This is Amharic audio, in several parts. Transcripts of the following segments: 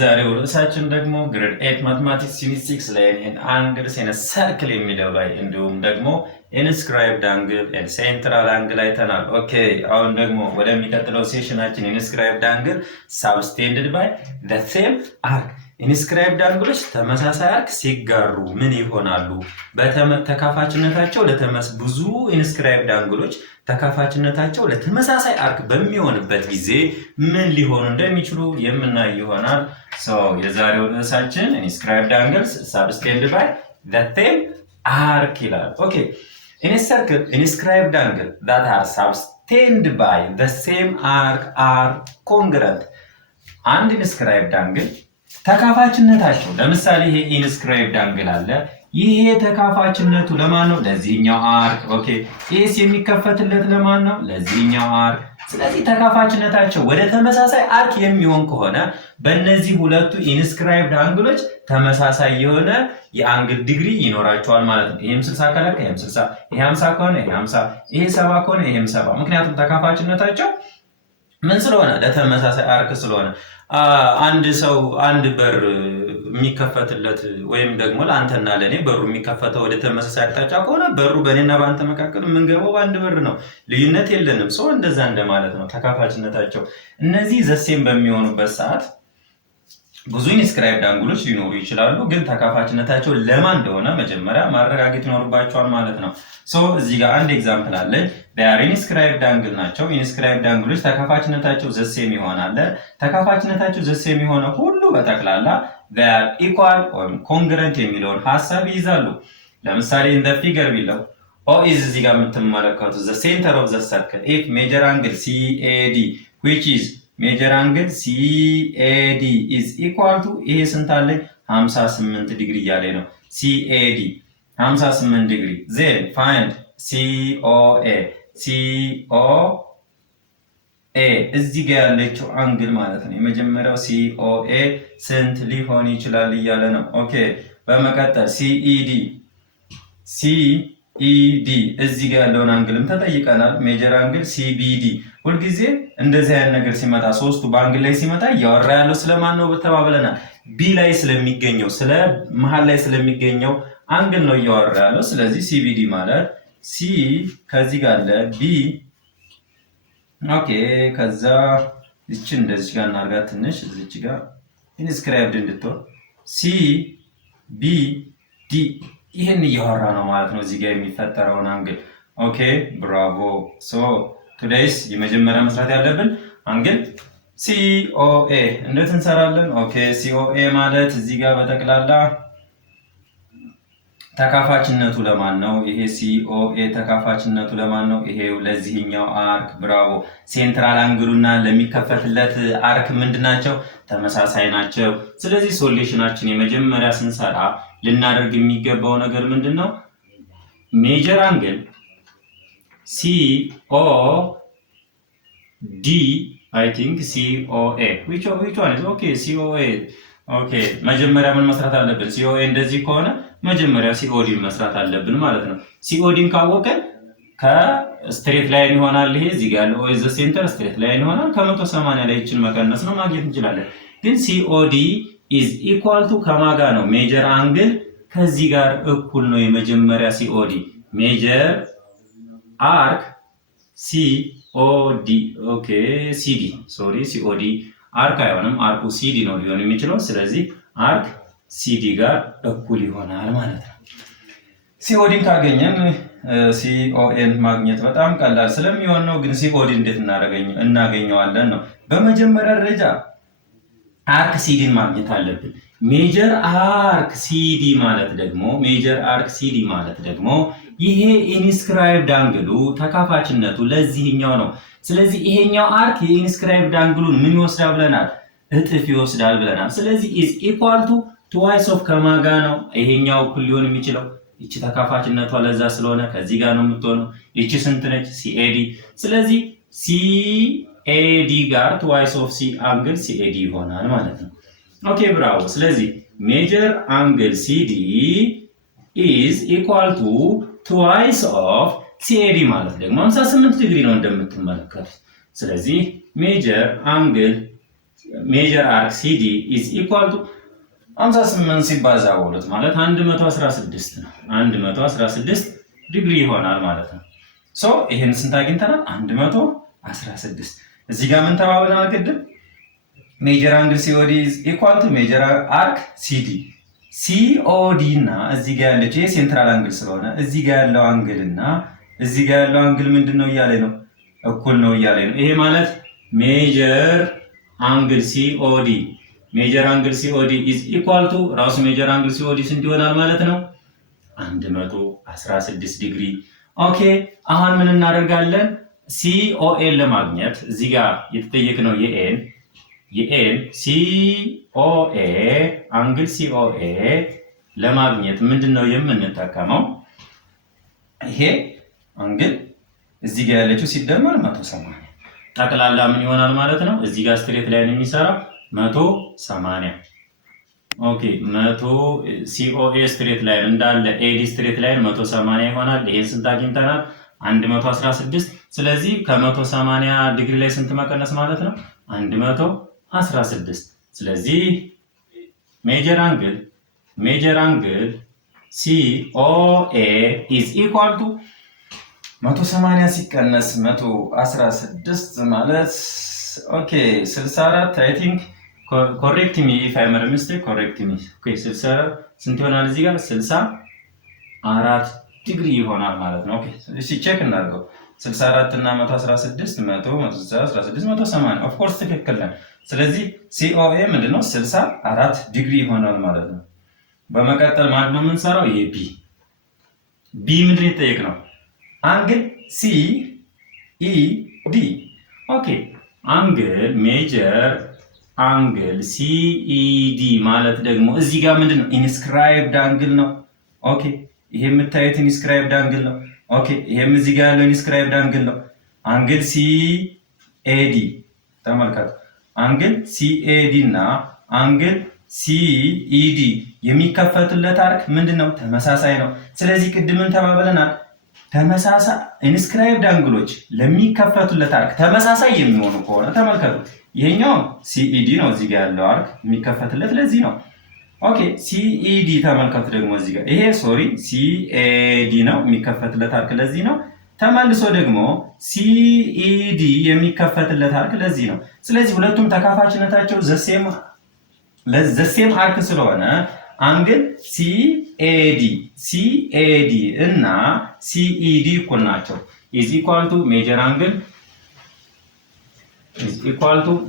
የዛሬው ርዕሳችን ደግሞ ግሬድ 8 ማትማቲክስ ዩኒት 6 ላይ አንግልስ ኤንድ ሰርክል የሚለው ላይ እንዲሁም ደግሞ ኢንስክራይብድ አንግል ኤንድ ሴንትራል አንግል አይተናል። ኦኬ አሁን ደግሞ ወደሚቀጥለው ሴሽናችን ኢንስክራይብድ አንግል ሳብስቴንድድ ባይ ዘ ሴም አርክ። ኢንስክራይብድ አንግሎች ተመሳሳይ አርክ ሲጋሩ ምን ይሆናሉ? ተካፋችነታቸው ብዙ ኢንስክራይብድ አንግሎች ተካፋችነታቸው ለተመሳሳይ አርክ በሚሆንበት ጊዜ ምን ሊሆኑ እንደሚችሉ የምናይ ይሆናል። የዛሬው ርዕሳችን ኢንስክራይብድ አንግልስ ሳብስቴንድድ ባይ ዘ ሴም አርክ ይላል። ኦኬ in a circle inscribed angle that are subtended by the same arc are congruent. አንድ ኢንስክራይብድ አንግል ተካፋችነታቸው ለምሳሌ ይሄ ኢንስክራይብድ አንግል አለ። ይሄ ተካፋችነቱ ለማን ነው? ለዚህኛው አርክ። ኦኬ ኤስ የሚከፈትለት ለማን ነው? ለዚህኛው አርክ። ስለዚህ ተካፋችነታቸው ወደ ተመሳሳይ አርክ የሚሆን ከሆነ በእነዚህ ሁለቱ ኢንስክራይብድ አንግሎች ተመሳሳይ የሆነ የአንግል ዲግሪ ይኖራቸዋል ማለት ነው። ይሄም 60 ከለካ ይሄም 60፣ ይሄ 50 ከሆነ ይሄ 50፣ ይሄ 70 ከሆነ ይሄም 70። ምክንያቱም ተካፋችነታቸው ምን ስለሆነ? ለተመሳሳይ አርክ ስለሆነ። አንድ ሰው አንድ በር የሚከፈትለት ወይም ደግሞ ለአንተና ለኔ በሩ የሚከፈተው ወደ ተመሳሳይ አቅጣጫ ከሆነ በሩ በእኔና በአንተ መካከል የምንገባው በአንድ በር ነው፣ ልዩነት የለንም። ሰው እንደዛ እንደማለት ነው። ተካፋችነታቸው እነዚህ ዘሴም በሚሆኑበት ሰዓት ብዙ ኢንስክራይብድ አንግሎች ሊኖሩ ይችላሉ፣ ግን ተካፋችነታቸው ለማን እንደሆነ መጀመሪያ ማረጋገጥ ይኖርባቸዋል ማለት ነው። እዚህ ጋር አንድ ኤግዛምፕል አለኝ። ኢንስክራይብድ አንግል ናቸው። ኢንስክራይብድ አንግሎች ተካፋችነታቸው ዘሴም ይሆናል። ተካፋችነታቸው ዘሴም የሆነ ሁሉ በጠቅላላ ኢኳል ወይም ኮንግረንት የሚለውን ሀሳብ ይይዛሉ። ለምሳሌ እንደ ፊገር ቢለው ኦ ኢዝ እዚህ ጋር የምትመለከቱት ዘ ሴንተር ኦፍ ዘ ሰርክል ኢፍ ሜጀር አንግል ሲኤዲ which is ሜጀር አንግል ሲኤዲ is equal to ይሄ ስንት አለኝ? 58 ዲግሪ እያለኝ ነው። ሲኤዲ 58 ዲግሪ then find ሲኦኤ እዚህ ጋር ያለችው አንግል ማለት ነው። የመጀመሪያው ሲኦኤ ስንት ሊሆን ይችላል እያለ ነው። ኦኬ በመቀጠል ሲኢዲ እዚህ ጋር ያለውን አንግልም ተጠይቀናል። ሜጀር አንግል ሲቢዲ። ሁልጊዜ እንደዚህ አይነት ነገር ሲመጣ ሶስቱ በአንግል ላይ ሲመጣ እያወራ ያለው ስለማን ነው ተባብለናል? ቢ ላይ ስለሚገኘው ስለ መሃል ላይ ስለሚገኘው አንግል ነው እያወራ ያለው። ስለዚህ ሲቢዲ ማለት ሲ ከዚህ ጋር አለ ቢ። ኦኬ ከዛ እቺን እንደዚህ ጋር እናርጋት ትንሽ እዚች ጋር ኢንስክራይብድ እንድትሆን ሲ ቢ ዲ ይሄን እያወራ ነው ማለት ነው እዚህ ጋር የሚፈጠረውን አንግል። ኦኬ ብራቮ። ቱዴይስ የመጀመሪያ መስራት ያለብን አንግል ሲኦኤ እንዴት እንሰራለን? ኦኬ ሲኦኤ ማለት እዚህ ጋር በጠቅላላ ተካፋችነቱ ለማን ነው? ይሄ ሲኦኤ ተካፋችነቱ ለማን ነው? ይሄው ለዚህኛው አርክ። ብራቮ። ሴንትራል አንግሉና ለሚከፈትለት አርክ ምንድናቸው? ተመሳሳይ ናቸው። ስለዚህ ሶሉሽናችን የመጀመሪያ ስንሰራ ልናደርግ የሚገባው ነገር ምንድነው? ሜጀር አንግል ሲኦዲ I think COA which one is okay COA ኦኬ መጀመሪያ ምን መስራት አለብን? ሲኦኤ እንደዚህ ከሆነ መጀመሪያ ሲኦዲ መስራት አለብን ማለት ነው። ሲኦዲን ካወቀን ከስትሬት ላይን ይሆናል። ይሄ እዚህ ጋር ያለው ዘ ሴንተር ስትሬት ላይን ይሆናል። ከ180 ላይ እቺን መቀነስ ነው ማግኘት እንችላለን። ግን ሲኦዲ is equal to ከማጋ ነው? ሜጀር አንግል ከዚህ ጋር እኩል ነው። የመጀመሪያ ሲኦዲ ሜጀር አርክ ሲኦዲ ኦኬ ሲዲ ሶሪ ሲኦዲ አርክ አይሆንም። አርኩ ሲዲ ነው ሊሆን የሚችለው። ስለዚህ አርክ ሲዲ ጋር እኩል ይሆናል ማለት ነው። ሲኦዲን ካገኘን ሲኦኤን ማግኘት በጣም ቀላል ስለሚሆን ነው። ግን ሲኦዲ እንዴት እናገኘዋለን ነው? በመጀመሪያ ደረጃ አርክ ሲዲን ማግኘት አለብን። ሜጀር አርክ ሲዲ ማለት ደግሞ ይሄ ኢንስክራይብድ አንግሉ ተካፋችነቱ ለዚህኛው ነው። ስለዚህ ይሄኛው አርክ የኢንስክራይብድ አንግሉን ምን ይወስዳል ብለናል? እጥፍ ይወስዳል ብለናል። ስለዚህ is equal to twice of ከማጋ ነው? ይሄኛው እኩል ሊሆን የሚችለው እቺ ተካፋችነቷ ለዛ ስለሆነ ከዚህ ጋር ነው የምትሆነው። እቺ ስንት ነች? ሲኤዲ። ስለዚህ ሲኤዲ ጋር twice of ሲ አንግል ሲኤዲ ይሆናል ማለት ነው። ኦኬ ብራቮ። ስለዚህ ሜጀር አንግል ሲዲ is equal to twice of ሲኤዲ ማለት ደግሞ 58 ዲግሪ ነው እንደምትመለከቱት። ስለዚህ ሜጀር አንግል ሜጀር አርክ ሲዲ ኢዝ ኢኳል ቱ 58 ሲባዛ በ2 ማለት 116 ነው። 116 ዲግሪ ይሆናል ማለት ነው። ሶ ይሄን ስንት አግኝተናል? 116። እዚህ ጋር ምን ተባብለናል ቅድም? ሜጀር አንግል ሲኦዲ ኢዝ ኢኳል ቱ ሜጀር አርክ ሲዲ። ሲኦዲ እና እዚህ ጋር ያለችው ይሄ ሴንትራል አንግል ስለሆነ እዚህ ጋር ያለው አንግል እና እዚህ ጋር ያለው አንግል ምንድነው እያለ ነው? እኩል ነው እያለ ነው። ይሄ ማለት ሜጀር አንግል ሲኦዲ ኢዝ ኢኳል ቱ ራሱ ሜጀር አንግል ሲኦዲ ስንት ይሆናል ማለት ነው? 116 ዲግሪ። ኦኬ አሁን ምን እናደርጋለን? ሲኦኤን ለማግኘት እዚህ ጋር የተጠየቅነው የኤን ሲኦኤ አንግል ሲኦኤ ለማግኘት ምንድነው የምንጠቀመው? ይሄ አንግል እዚህ ጋር ያለችው ሲደመር 180 ጠቅላላ ምን ይሆናል ማለት ነው? እዚህ ጋር ስትሬት ላይን የሚሰራው 180። ኦኬ 100 ሲኦኤ ስትሬት ላይን እንዳለ ኤዲ ስትሬት ላይን 180 ይሆናል። ይሄን ስንት አግኝተናል? 116። ስለዚህ ከ180 ዲግሪ ላይ ስንት መቀነስ ማለት ነው? 116። ስለዚህ ሜጀር አንግል ሲኦኤ ኢዝ ኢኳል ቱ 180 ሲቀነስ 116 ማለት ኦኬ 64 አይ ቲንክ ኮሬክት ሚ ኢፍ አይ አም ሚስቴክ ኮሬክት ሚ ኦኬ 60 ስንት ይሆናል? እዚህ ጋር 64 ዲግሪ ይሆናል ማለት ነው። ኦኬ እሺ ቼክ እናድርገው። 64 እና 116 116 180 ኦፍ ኮርስ ትክክል ነው። ስለዚህ ሲኦኤ ምንድነው 64 ዲግሪ ይሆናል ማለት ነው። በመቀጠል ማለት ነው የምንሰራው ይሄ ቢ ምንድን ነው የተጠየቅነው? አንግል ሲኢዲ። ኦኬ አንግል ሜጀር አንግል ሲኢዲ ማለት ደግሞ እዚህ ጋር ምንድነው? ኢንስክራይብድ አንግል ነው። ኦኬ ይሄ የምታዩት ኢንስክራይብድ አንግል ነው። ኦኬ ይሄም እዚህ ጋር ያለው ኢንስክራይብድ አንግል ነው። አንግል ሲኤዲ ተመልከቱ። አንግል ሲኤዲ እና አንግል ሲኢዲ የሚከፈቱለት አርክ ምንድነው? ተመሳሳይ ነው። ስለዚህ ቅድምን ተባብለናል። ተመሳሳይ ኢንስክራይብድ አንግሎች ለሚከፈቱለት አርክ ተመሳሳይ የሚሆኑ ከሆነ ተመልከቱ። ይሄኛው ሲኢዲ ነው እዚህ ጋር ያለው አርክ የሚከፈትለት ለዚህ ነው። ኦኬ ሲኢዲ ተመልከቱ ደግሞ እዚህ ጋር ይሄ ሲኤዲ ነው የሚከፈትለት አርክ ለዚህ ነው። ተመልሶ ደግሞ ሲኢዲ የሚከፈትለት አርክ ለዚህ ነው። ስለዚህ ሁለቱም ተካፋችነታቸው ዘሴም አርክ ስለሆነ አንግል ሲኤዲ እና ሲኢዲ እኩል ናቸው። ኢዝ ኢኳል ቱ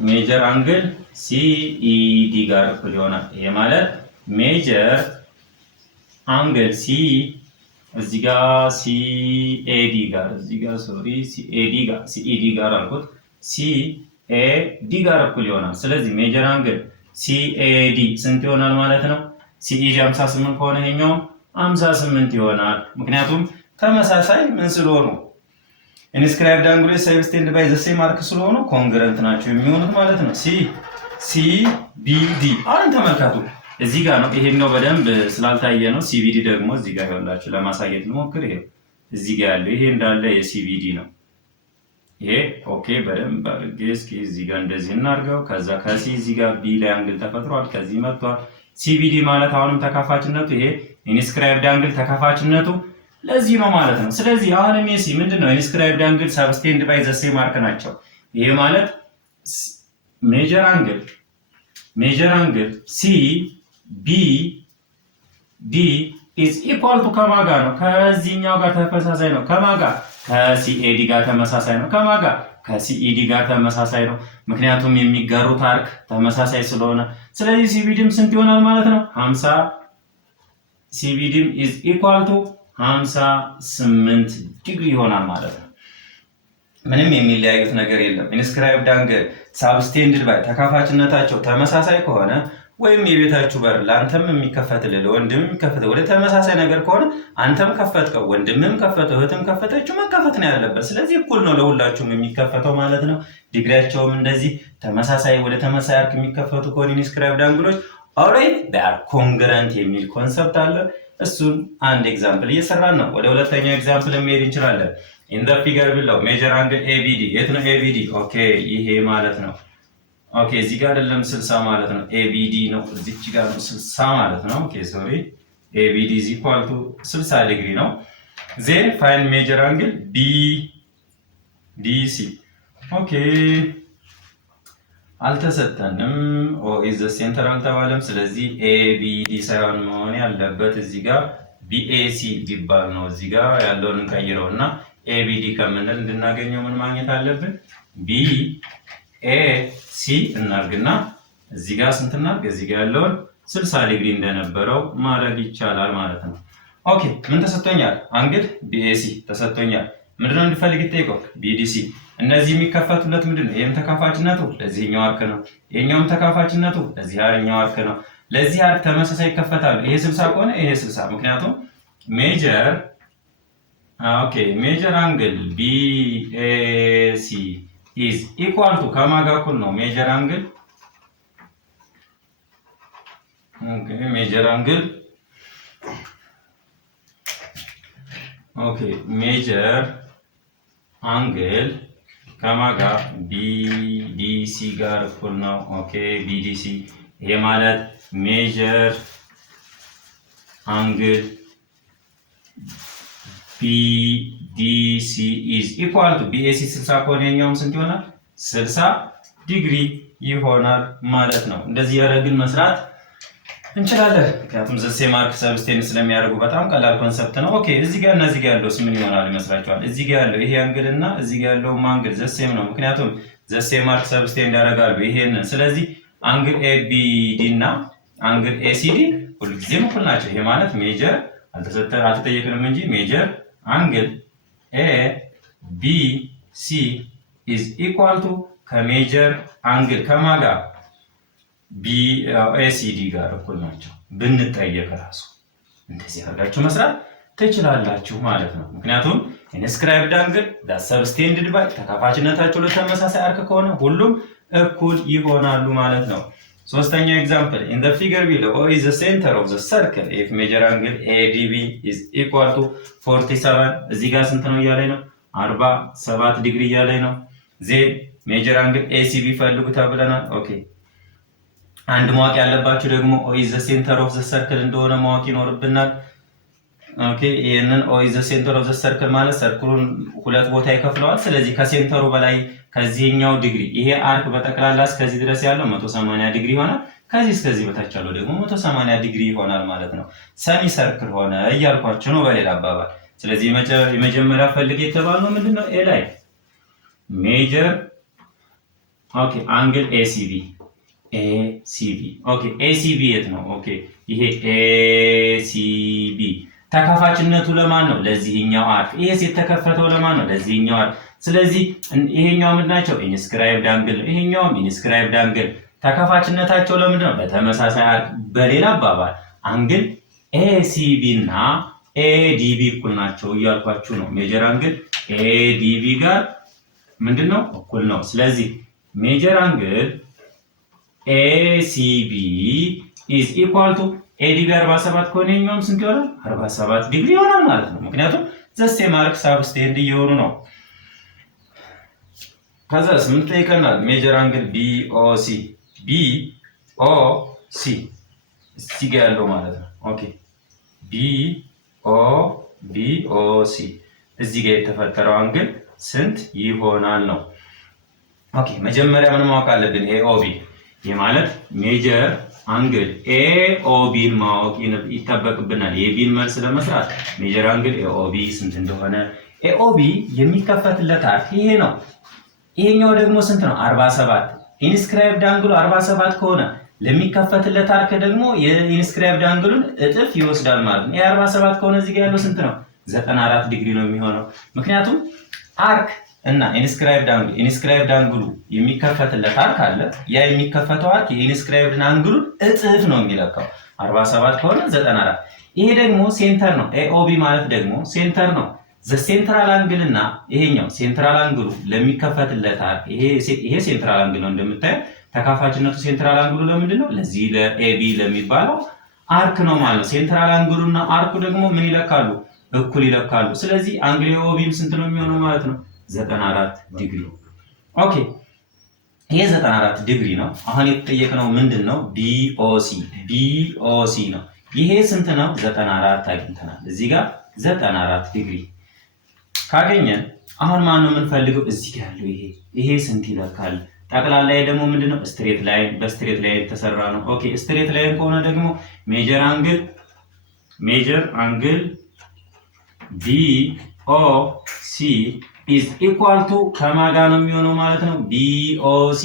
ሜጀር አንግል ሲኢዲ ጋር እኩል ይሆናል። ይሄ ማለት ሜጀር አንግል እዚህ ጋር ሲኤዲ ጋር ሲኢዲ ጋር አልኩት ሲኤዲ ጋር እኩል ይሆናል። ስለዚህ ሜጀር አንግል ሲኤዲ ስንት ይሆናል ማለት ነው? ሲኢዲ 58 ከሆነ ይሄኛው 58 ይሆናል። ምክንያቱም ተመሳሳይ ምን ስለሆኑ ኢንስክራይብድ አንግሎች ሰብስቴንድ ባይ ዘ ሴም አርክ ስለሆኑ ኮንግረንት ናቸው የሚሆኑት ማለት ነው። ሲቢዲ አሁን ተመልከቱ እዚህ ጋር ነው። ይሄኛው በደንብ ስላልታየ ነው። ሲቢዲ ደግሞ እዚህ ጋር ይኸውላችሁ ለማሳየት ልሞክር። ይሄ እዚህ ጋር ያለው ይሄ እንዳለ የሲቢዲ ነው። ይሄ ኦኬ በደንብ አድርጌ እስኪ እዚህ ጋር እንደዚህ እናድርገው። ከዛ ከሲ እዚህ ጋር ቢ ላይ አንግል ተፈጥሯል፣ ከዚህ መጥቷል። ሲቢዲ ማለት አሁንም ተካፋችነቱ ይሄ ኢንስክራይብድ አንግል ተካፋችነቱ ለዚህ ነው ማለት ነው። ስለዚህ አሁንም የሲ ምንድነው ኢንስክራይብድ አንግል ሰብስቴንድ ባይ ዘ ሴም አርክ ናቸው። ይሄ ማለት ሜጀር አንግል ሲ ቢ ዲ ኢዝ ኢኳል ቱ ከማጋ ነው? ከዚህኛው ጋር ተመሳሳይ ነው። ከማጋ ከሲኤዲ ጋር ተመሳሳይ ነው። ከማጋ ከሲኢዲ ጋር ተመሳሳይ ነው። ምክንያቱም የሚጋሩት አርክ ተመሳሳይ ስለሆነ። ስለዚህ ሲቢዲም ስንት ይሆናል ማለት ነው? 50 ሲቢዲም ኢዝ ኢኳል ቱ 58 ዲግሪ ይሆናል ማለት ነው። ምንም የሚለያዩት ነገር የለም። ኢንስክራይብድ አንግል ሳብስቴንድድ ባይ ተካፋችነታቸው ተመሳሳይ ከሆነ ወይም የቤታችሁ በር ለአንተም የሚከፈትልህ ለወንድም የሚከፈት ወደ ተመሳሳይ ነገር ከሆነ አንተም ከፈትከው ወንድምም ከፈተው እህትም ከፈተችው መከፈት ነው ያለበት። ስለዚህ እኩል ነው ለሁላችሁም የሚከፈተው ማለት ነው። ዲግሪያቸውም እንደዚህ ተመሳሳይ ወደ ተመሳሳይ አርክ የሚከፈቱ ከሆነ ኢንስክራይብድ አንግሎች ኦልራይት they are congruent የሚል ኮንሰፕት አለ። እሱን አንድ ኤግዛምፕል እየሰራን ነው። ወደ ሁለተኛው ኤግዛምፕል መሄድ እንችላለን። ኢን ዘ ፊገር ቢለው ሜጀር አንግል ኤቢዲ የት ነው ኤቢዲ? ኦኬ ይሄ ማለት ነው። ኦኬ እዚህ ጋር አይደለም 60 ማለት ነው ኤቢዲ ነው እዚች ጋር ነው 60 ማለት ነው። ኦኬ ሶሪ ኤቢዲ is equal to 60 ዲግሪ ነው። ዜን ፋይንድ ሜጀር አንግል BDC። ኦኬ አልተሰጠንም። ኦ ኢዝ ዘ ሴንተር አልተባለም። ስለዚህ ኤቢዲ ሳይሆን መሆን ያለበት እዚህ ጋር BAC ቢባል ነው። እዚህ ጋር ያለውን እንቀይረውና ኤቢዲ ከምንል እንድናገኘው ምን ማግኘት አለብን? BAC እናርግና እዚህ ጋር ስንት እናርግ? እዚህ ጋር ያለውን 60 ዲግሪ እንደነበረው ማድረግ ይቻላል ማለት ነው። ኦኬ ምን ተሰጥቶኛል? አንግል BAC ተሰጥቶኛል። ምንድነው እንድፈልግ ይጠይቀው? BDC። እነዚህ የሚከፈቱለት ምንድነው? ይሄም ተካፋችነቱ ለዚህኛው አርክ ነው። ይሄኛውም ተካፋችነቱ ለዚህኛው አርክ ነው። ለዚህ አርክ ተመሳሳይ ይከፈታሉ። ይሄ 60 ከሆነ ይሄ 60 ምክንያቱም ሜጀር አንግል BAC is equal to ከማን ጋር እኩል ነው? ሜጀር አንግል ሜጀር አንግል ከማን ጋር? BDC ጋር እኩል ነው። ኦኬ BDC ይሄ ማለት ሜጀር አንግል BDC is equal to BAC 60 ከሆነ የኛውም ስንት ይሆናል? 60 ዲግሪ ይሆናል ማለት ነው። እንደዚህ ያደረግን መስራት እንችላለን። ምክንያቱም ዘሴ ማርክ ሰብስቴንስ ስለሚያደርጉ በጣም ቀላል ኮንሰፕት ነው። ኦኬ እዚህ ጋር እና እዚህ ጋር ያለው ምን ይሆናል ይመስላችኋል? እዚህ ጋር ያለው ይሄ አንግል እና እዚህ ጋር ያለው አንግል ዘሴም ነው። ምክንያቱም ዘሴ ማርክ ሰብስቴንስ ያደርጋሉ ይሄንን። ስለዚህ አንግል ABD እና አንግል ACD ሁልጊዜም እኩል ናቸው። ይሄ ማለት ሜጀር አልተጠየቅንም እንጂ ሜጀር አንግል ABC is equal to ከሜጀር አንግል ከማን ጋር? BACD ጋር እኩል ናቸው ብንጠየቅ ራሱ እንደዚህ አድርጋችሁ መስራት ትችላላችሁ ማለት ነው። ምክንያቱም ኢንስክራይብድ አንግል that subtended by ተካፋችነታቸው ለተመሳሳይ አርክ ከሆነ ሁሉም እኩል ይሆናሉ ማለት ነው። ሶስተኛው ኤግዛምፕል in the figure below O is the center of the circle if measure angle ADB is equal to 47 እዚህ ጋር ስንት ነው እያለኝ ነው? 47 ዲግሪ እያለኝ ነው። ዜን ሜጀር አንግል ACB ፈልጉ ተብለናል። ኦኬ አንድ ማወቅ ያለባችሁ ደግሞ O is the center of the circle እንደሆነ ማወቅ ይኖርብናል። ኦኬ ይሄንን O is the center of the circle ማለት ሰርክሉን ሁለት ቦታ ይከፍለዋል። ስለዚህ ከሴንተሩ በላይ ከዚህኛው ዲግሪ ይሄ አርክ በጠቅላላ እስከዚህ ድረስ ያለው 180 ዲግሪ ይሆናል። ከዚህ እስከዚህ በታች ያለው ደግሞ 180 ዲግሪ ይሆናል ማለት ነው። ሰሚ ሰርክል ሆነ እያልኳችሁ ነው በሌላ አባባል። ስለዚህ የመጀመሪያ ፈልግ የተባለው ምንድነው? ኤ ላይ ሜጀር ኦኬ አንግል ACB ኦኬ ACB የት ነው? ኦኬ ይሄ ACB ተካፋችነቱ ለማን ነው? ለዚህኛው አርክ። ይሄ የተከፈተው ለማን ነው? ለዚህኛው አርክ። ስለዚህ ይሄኛው ምንድን ናቸው? ኢንስክራይብድ አንግል ነው። ይሄኛውም ኢንስክራይብድ አንግል ተካፋችነታቸው ለምንድን ነው? በተመሳሳይ አርክ። በሌላ አባባል አንግል ACB እና ADB እኩል ናቸው እያልኳችሁ ነው። ሜጀር አንግል ADB ጋር ምንድነው? እኩል ነው። ስለዚህ ሜጀር አንግል ACB is equal to ADB 47 ከሆነ የኛውም ስንት ይሆናል? 47 ዲግሪ ይሆናል ማለት ነው። ምክንያቱም ዘሴ ማርክ ሳብስቴንድ እየሆኑ ነው። ከዛስ ምን ጠይቀናል? ሜጀር አንግል BOC እዚህ ጋር ያለው ማለት ነው። ኦኬ BOC እዚህ ጋር የተፈጠረው አንግል ስንት ይሆናል ነው። ኦኬ መጀመሪያ ምን ማወቅ አለብን? AOB ይሄ ማለት ሜጀር አንግል AOBን ማወቅ ይጠበቅብናል። የቢን መልስ ለመስራት ሜጀር አንግል AOB ስንት እንደሆነ AOB የሚከፈትለት አርክ ይሄ ነው። ይሄኛው ደግሞ ስንት ነው? 47 ኢንስክራይብድ አንግሉ 47 ከሆነ ለሚከፈትለት አርክ ደግሞ የኢንስክራይብድ አንግሉን እጥፍ ይወስዳል ማለት ነው። ይሄ 47 ከሆነ እዚህ ጋር ያለው ስንት ነው? 94 ዲግሪ ነው የሚሆነው። ምክንያቱም አርክ እና ኢንስክራይብድ አንግሉ የሚከፈትለት አርክ አለ። ያ የሚከፈተው አርክ የኢንስክራይብድ አንግሉን እጥፍ ነው የሚለካው። 47 ከሆነ 94። ይሄ ደግሞ ሴንተር ነው። AOB ማለት ደግሞ ሴንተር ነው። ዘ ሴንትራል አንግል እና ይሄኛው ሴንትራል አንግሉ ለሚከፈትለት አርክ ይሄ ሴንትራል አንግል ነው እንደምታየው። ተካፋችነቱ ሴንትራል አንግሉ ለምንድን ነው? ለዚህ ለAB ለሚባለው አርክ ነው ማለት ነው። ሴንትራል አንግሉ እና አርኩ ደግሞ ምን ይለካሉ? እኩል ይለካሉ። ስለዚህ አንግል AOB ስንት ነው የሚሆነው ማለት ነው? 94 ዲግሪ። ኦኬ ይሄ 94 ዲግሪ ነው። አሁን የተጠየቅነው ምንድን ነው? ቢኦሲ ነው። ይሄ ስንት ነው? 94 አግኝተናል። እዚህ ጋር 94 ዲግሪ ካገኘን አሁን ማን ነው የምንፈልገው? እዚህ ጋር ያለው ይሄ ስንት ይለካል? ጠቅላላ ደግሞ ምንድነው? ስትሬት ላይን፣ በስትሬት ላይን የተሰራ ነው። ኦኬ ስትሬት ላይን ከሆነ ደግሞ ሜጀር አንግል ቢኦሲ ኢዝ ኢኳል ቱ ከማጋ ነው የሚሆነው ማለት ነው። ቢኦሲ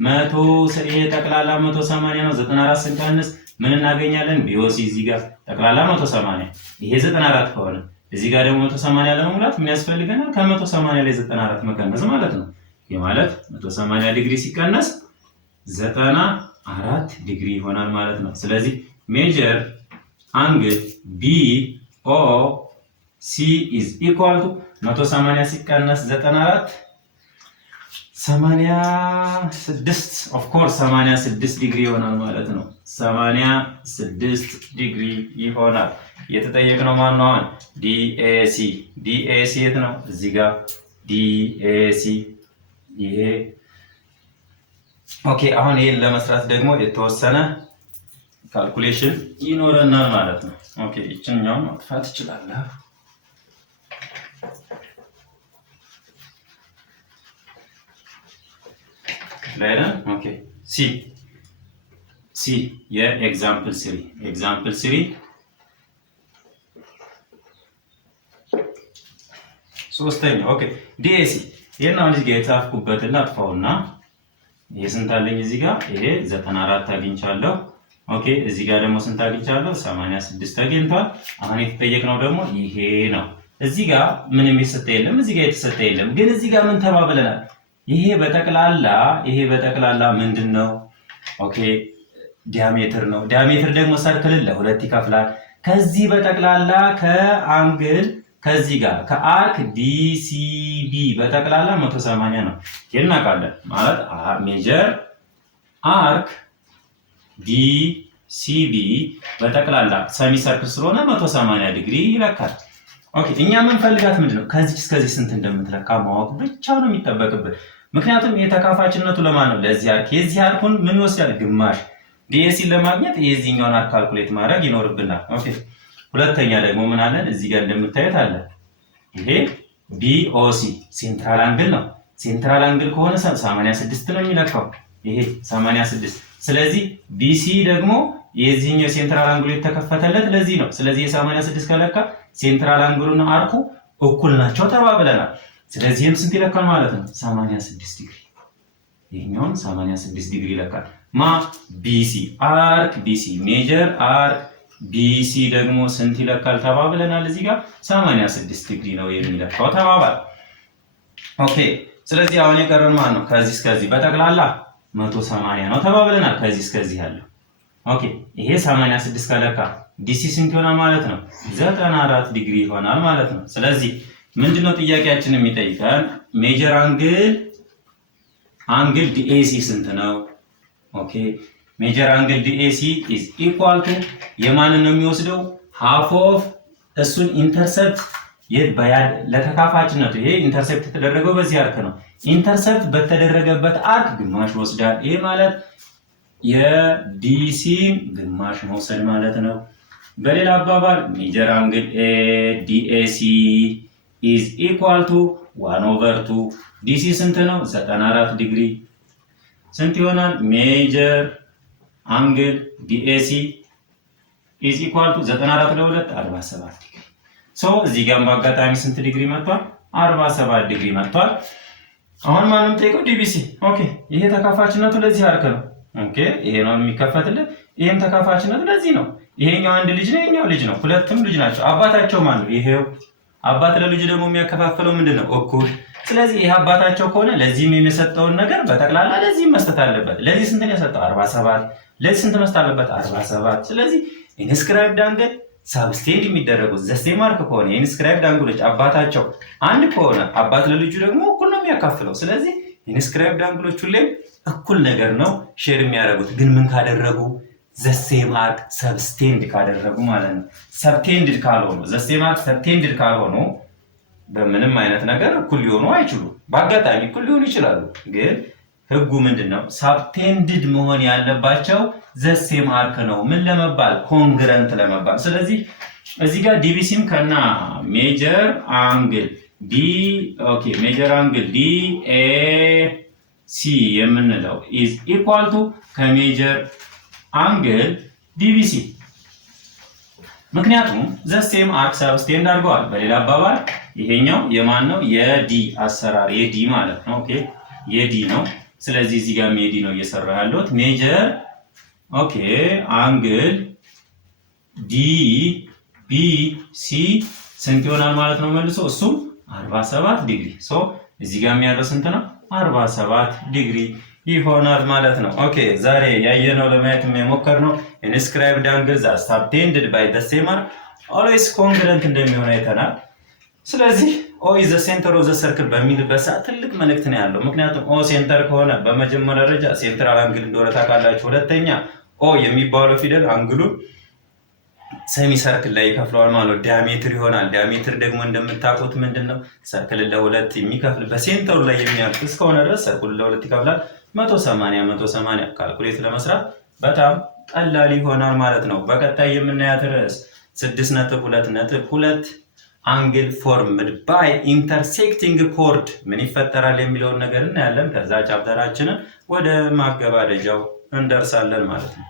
100 ይሄ ጠቅላላ 180 ነው። 94 ስንቀንስ ምን እናገኛለን? ቢኦሲ እዚህ ጋር ጠቅላላ 180 ይሄ 94 ከሆነ እዚህ ጋር ደግሞ 180 ለመሙላት ምን ያስፈልገናል? ከ180 ላይ 94 መቀነስ ማለት ነው። ይሄ ማለት 180 ዲግሪ ሲቀነስ 94 ዲግሪ ይሆናል ማለት ነው። ስለዚህ ሜጀር አንግል ቢኦሲ ኢዝ ኢኳል ቱ 180 ሲቀነስ 94 86 ኦፍ ኮርስ 86 ዲግሪ ይሆናል ማለት ነው። 86 ዲግሪ ይሆናል። የተጠየቅነው ማን ነው? አሁን ዲኤሲ የት ነው? እዚህ ጋር ዲኤሲ ይሄ ኦኬ። አሁን ይሄን ለመስራት ደግሞ የተወሰነ ካልኩሌሽን ይኖረናል ማለት ነው። ኦኬ እችኛውን ማጥፋት እችላለሁ። ላይ ነው። ኦኬ ሲ የኤግዛምፕል 3 ሶስተኛው ኦኬ ዲኤሲ ይሄን አሁን እዚህ ጋር የጻፍኩበትን አጥፋውና ይሄ ስንት አለኝ? እዚህ ጋር ይሄ 94 አግኝቻለሁ። ኦኬ እዚህ ጋር ደግሞ ስንት አግኝቻለሁ? 86 አግኝቷል። አሁን የተጠየቅነው ደግሞ ይሄ ነው። እዚህ ጋር ምንም የተሰጠ የለም፣ እዚህ ጋር የተሰጠ የለም። ግን እዚህ ጋር ምን ተባብለናል? ይሄ በጠቅላላ ምንድነው? ኦኬ ዲያሜትር ነው። ዲያሜትር ደግሞ ሰርክልን ለሁለት ይከፍላል። ከዚህ በጠቅላላ ከአንግል ከዚህ ጋር ከአርክ ዲሲቢ በጠቅላላ 180 ነው። ይናቃለን ማለት ሜጀር አርክ ዲሲቢ በጠቅላላ ሰሚ ሰርክል ስለሆነ 180 ዲግሪ ይለካል። ኦኬ እኛ የምንፈልጋት ምንድነው? ከዚህ እስከዚህ ስንት እንደምትለካ ማወቅ ብቻ ነው የሚጠበቅብን። ምክንያቱም የተካፋችነቱ ለማን ነው? ለዚህ አርክ። የዚህ አርኩን ምን ይወስዳል? ግማሽ። ዲኤሲን ለማግኘት የዚህኛውን አርክ ካልኩሌት ማድረግ ይኖርብናል። ኦኬ ሁለተኛ ደግሞ ምን አለን? እዚህ ጋር እንደምታዩት አለ ይሄ ቢኦሲ ሴንትራል አንግል ነው። ሴንትራል አንግል ከሆነ 86 ነው የሚለካው። ይሄ 86። ስለዚህ ቢሲ ደግሞ የዚህኛው ሴንትራል አንግሉ የተከፈተለት ለዚህ ነው። ስለዚህ የ86 ከለካ ሴንትራል አንግሉና አርኩ እኩል ናቸው ተባብለናል። ስለዚህም ስንት ይለካል ማለት ነው? 86 ዲግሪ። ይሄኛውን 86 ዲግሪ ይለካል። ቢሲ አርክ ቢሲ ሜጀር አርክ ቢሲ ደግሞ ስንት ይለካል ተባብለናል። እዚህ ጋር 86 ዲግሪ ነው የሚለካው ተባባል። ኦኬ ስለዚህ አሁን የቀረን ማን ነው? ከዚህ እስከዚህ በጠቅላላ 180 ነው ተባብለናል። ከዚህ እስከዚህ ያለው ኦኬ ይሄ 86 ከለካ ዲሲ ስንት ይሆናል ማለት ነው? 94 ዲግሪ ይሆናል ማለት ነው። ስለዚህ ምንድነው ጥያቄያችን የሚጠይቀን? ሜጀር አንግል ዲኤሲ ስንት ነው? ኦኬ ሜጀር አንግል ዲኤሲ ኢዝ ኢኳል ቱ የማንን ነው የሚወስደው? ሃፍ ኦፍ እሱን ኢንተርሰፕት ለተካፋችነቱ ይሄ ኢንተርሰፕት የተደረገው በዚህ አርክ ነው። ኢንተርሰፕት በተደረገበት አርክ ግማሽ ወስዳል። ይሄ ማለት የዲሲ ግማሽ መውሰድ ማለት ነው። በሌላ አባባል ሜጀር አንግል ዲኤሲ ኢዝ ኢኳል ቱ 1/2 ዲሲ ስንት ነው? 94 ዲግሪ ስንት ይሆናል? ሜጀር አንግል ዲኤሲ ኢዝ ኢኳል ቱ 94 ለ2 47 ዲግሪ። እዚህ ጋር በአጋጣሚ ስንት ዲግሪ መጥቷል? 47 ዲግሪ መጥቷል። አሁን ማንም ጠይቀው ዲቢሲ። ኦኬ ይሄ ተካፋችነቱ ለዚህ አርክ ነው። ኦኬ ይሄ ነው የሚከፈትልን። ይሄም ተካፋችነቱ ለዚህ ነው። ይሄኛው አንድ ልጅ ነው፣ ይሄኛው ልጅ ነው። ሁለቱም ልጅ ናቸው። አባታቸው ማን ነው? ይሄው አባት ለልጁ ደግሞ የሚያከፋፍለው ምንድነው? እኩል። ስለዚህ ይሄ አባታቸው ከሆነ ለዚህም የሚሰጠውን ነገር በጠቅላላ ለዚህም መስጠት አለበት። ለዚህ ስንት ነው የሰጠው? 47። ለዚህ ስንት መስጠት አለበት? 47። ስለዚህ ኢንስክራይብድ አንግል ሳብስቴንድ የሚደረጉት ዘሴም አርክ ከሆነ ኢንስክራይብድ አንግሎች አባታቸው አንድ ከሆነ አባት ለልጁ ደግሞ እኩል ነው የሚያካፍለው። ስለዚህ ኢንስክራይብድ አንግሎች ሁሌም እኩል ነገር ነው ሼር የሚያደርጉት። ግን ምን ካደረጉ? ዘሴም አርክ ሰብስቴንድ ካደረጉ ማለት ነው። ሰብቴንድድ ካልሆኑ ዘሴም አርክ ሰብቴንድድ ካልሆኑ በምንም አይነት ነገር እኩል ሊሆኑ አይችሉም። በአጋጣሚ እኩል ሊሆኑ ይችላሉ፣ ግን ህጉ ምንድነው? ሳብቴንድድ መሆን ያለባቸው ዘሴም አርክ ነው። ምን ለመባል? ኮንግረንት ለመባል። ስለዚህ እዚህ ጋር ዲቢሲም ከና ሜጀር አንግል ሜጀር አንግል ዲኤሲ የምንለው ኢዝ ኢኳል ቱ ከሜጀር አንግል ዲቢሲ። ምክንያቱም ዘሴም አርክ ሳብስቴንድ አድርገዋል። በሌላ አባባል ይሄኛው የማን ነው? የዲ አሰራር የዲ ማለት ነው። ኦኬ የዲ ነው። ስለዚህ እዚህ ጋር የዲ ነው እየሰራ ያለሁት። ሜጀር አንግል ዲ ቢ ሲ ስንት ይሆናል ማለት ነው? መልሶ እሱም 47 ዲግሪ። ሶ እዚህ ጋር ያለው ስንት ነው? 47 ዲግሪ ይሆናል ማለት ነው። ኦኬ ዛሬ ያየነው ለማየት የሞከርነው ኢንስክራይብድ አንግል ዛት ሳብቴንድድ ባይ ዘ ሴም አርክ ኦልዌይስ ኮንግረንት እንደሚሆን አይተናል። ስለዚህ ኦ ኢዝ ዘ ሴንተር ኦፍ ዘ ሰርክል በሚልበት ሰዓት ትልቅ መልእክት ነው ያለው። ምክንያቱም ኦ ሴንተር ከሆነ በመጀመሪያ ደረጃ ሴንትራል አንግል እንደሆነ ታውቃላችሁ። ሁለተኛ ኦ የሚባለው ፊደል አንግሉን ሰሚ ሰርክል ላይ ይከፍለዋል ማለት ነው። ዲያሜትር ይሆናል። ዲያሜትር ደግሞ እንደምታውቁት ምንድነው? ሰርክልን ለሁለት የሚከፍል በሴንተሩ ላይ የሚያልፍ እስከሆነ ድረስ ሰርክሉን ለሁለት ይከፍላል። 180 ካልኩሌት ለመስራት በጣም ቀላል ይሆናል ማለት ነው። በቀጣይ የምናያት ርዕስ 6.2 አንግል ፎርምድ ባይ ኢንተርሴክቲንግ ኮርድ ምን ይፈጠራል የሚለውን ነገር እናያለን። ከዛ ቻፕተራችንን ወደ ማገባደጃው እንደርሳለን ማለት ነው።